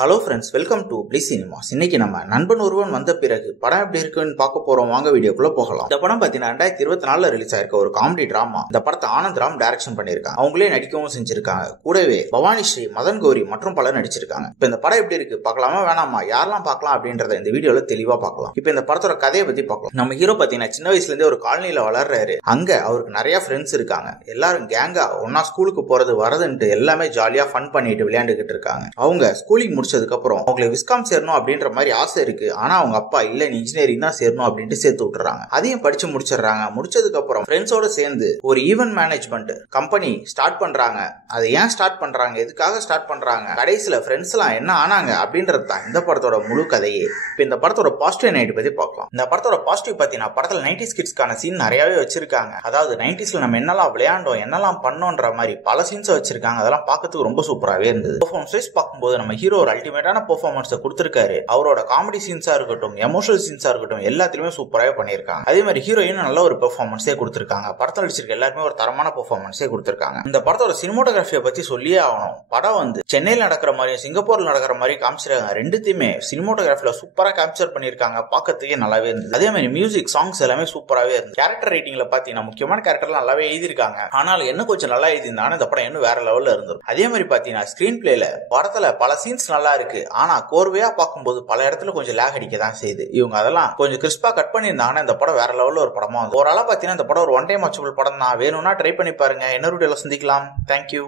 Hello friends, welcome to bliss cinemas. இன்னைக்கு நம்ம நண்பன் ஒருவன் வந்த பிறகு படம் எப்படி இருக்குன்னு பார்க்க போறோம். வாங்க வீடியோக்குள்ள போகலாம். இந்த படம் பார்த்தீங்கன்னா 2024 ரிலீஸ் ஆயிருக்க ஒரு காமெடி டிராமா. இந்த படத்தை ஆனந்த் ராம் டைரக்ஷன் பண்ணிருக்காங்க. அவங்களே நடிக்கவும் செஞ்சிருக்காங்க. கூடவே பவானி ஸ்ரீ, மதன் கௌரி மற்றும் பலர் நடிச்சிருக்காங்க. இப்ப இந்த படம் எப்படி இருக்கு பார்க்கலாமா வேணாமா, யாரெல்லாம் பார்க்கலாம் அப்படின்றத இந்த வீடியோல தெளிவா பார்க்கலாம். இப்ப இந்த படத்தோட கதையை பத்தி பார்க்கலாம். நம்ம ஹீரோ பார்த்தீங்கன்னா சின்ன வயசுல இருந்தே ஒரு காலனில வளர்றாரு. அங்க அவருக்கு நிறைய ஃப்ரெண்ட்ஸ் இருக்காங்க. எல்லாரும் கேங்கா ஒன்னா ஸ்கூலுக்கு போறது வரதுன்ட்டு எல்லாமே ஜாலியா ஃபன் பண்ணிட்டு விளையாண்டுகிட்டு இருக்காங்க. அவங்க ஸ்கூலிங் முடிச்சதுக்கு அப்புறம் அவங்களுக்கு விஸ்காம் சேரணும் அப்படின்ற மாதிரி ஆசை இருக்கு. ஆனா அவங்க அப்பா இல்ல, நீ இன்ஜினியரிங் தான் சேரணும் அப்படின்ட்டு சேர்த்து விட்டுறாங்க. அதையும் படிச்சு முடிச்சிடறாங்க. முடிச்சதுக்கு அப்புறம் ஃப்ரெண்ட்ஸோட சேர்ந்து ஒரு ஈவென்ட் மேனேஜ்மெண்ட் கம்பெனி ஸ்டார்ட் பண்றாங்க. அதை ஏன் ஸ்டார்ட் பண்றாங்க, எதுக்காக ஸ்டார்ட் பண்றாங்க, கடைசியில ஃப்ரெண்ட்ஸ் எல்லாம் என்ன ஆனாங்க அப்படின்றது தான் இந்த படத்தோட முழு கதையே. இப்ப இந்த படத்தோட பாசிட்டிவ் நைட் பத்தி பார்க்கலாம். இந்த படத்தோட பாசிட்டிவ் பாத்தீங்கன்னா படத்துல 90s கிட்ஸ்க்கான சீன் நிறையவே வச்சிருக்காங்க. அதாவது 90sல நம்ம என்னெல்லாம் விளையாண்டோம், என்னெல்லாம் பண்ணோன்ற மாதிரி பல சீன்ஸ் வச்சிருக்காங்க. அதெல்லாம் பார்க்கறதுக்கு ரொம்ப சூப்பராகவே இருந்தது. பெர்ஃபார்மன்ஸ் பார்க்கும்போது நம்ம ஹீரோ ஒரு அல்டிமேட்டான பெர்ஃபார்மன்ஸ் கொடுத்திருக்காரு. அவரோட காமெடி சீன்ஸா இருக்கட்டும், எமோஷனல் சீன்ஸா இருக்கட்டும், எல்லாத்துலயுமே சூப்பராகவே பண்ணிருக்காங்க. அதே மாதிரி ஹீரோயின் நல்ல ஒரு பெர்ஃபார்மன்ஸே கொடுத்திருக்காங்க. படத்தில் நடிச்சிருக்க எல்லாருமே ஒரு தரமான பெர்ஃபார்மன்ஸே கொடுத்திருக்காங்க. இந்த படத்தோட சினிமோட்டோகிராஃபியை பத்தி சொல்லியே ஆகணும். படம் சென்னையில் நடக்கிற மாதிரியும் சிங்கப்பூர்ல நடக்கிற மாதிரி காமிச்சிருக்காங்க. ரெண்டுத்தையுமே சினிமோட்டோகிராஃபில சூப்பரா கேப்சர் பண்ணிருக்காங்க. பார்க்கறதுக்கே நல்லாவே இருந்தது. அதே மாதிரி மியூசிக், சாங்ஸ் எல்லாமே சூப்பராகவே இருந்தது. கேரக்டர் ரைட்டிங்ல பாத்தீங்கன்னா முக்கியமான கேரக்டர்லாம் நல்லாவே எழுதிருக்காங்க. ஆனால் என்ன கொஞ்சம் நல்லா எழுதியிருந்தாலும் இந்த படம் இன்னும் வேற லெவல்ல இருந்தது. அதே மாதிரி பாத்தீங்கன்னா ஸ்கிரீன் பிளேல படத்துல பல சீன்ஸ் நல்லா இருக்கு. ஆனா கோர்வையா பார்க்கும்போது பல இடத்துல கொஞ்சம் லேக் அடிக்க தான் செய்யுது. இவங்க அதெல்லாம் கொஞ்சம் கிறிஸ்பா கட் பண்ணியிருந்தாங்கன்னா இந்த படம் வேற லெவல்ல ஒரு படமா வந்து ஓரளவு பாத்தீங்கன்னா இந்த படம் ஒரு ஒன் டைம் வாட்சபிள் படம் தான். வேணும்னா ட்ரை பண்ணி பாருங்க. இன்னொரு வீடியோல சந்திக்கலாம். தேங்க்யூ.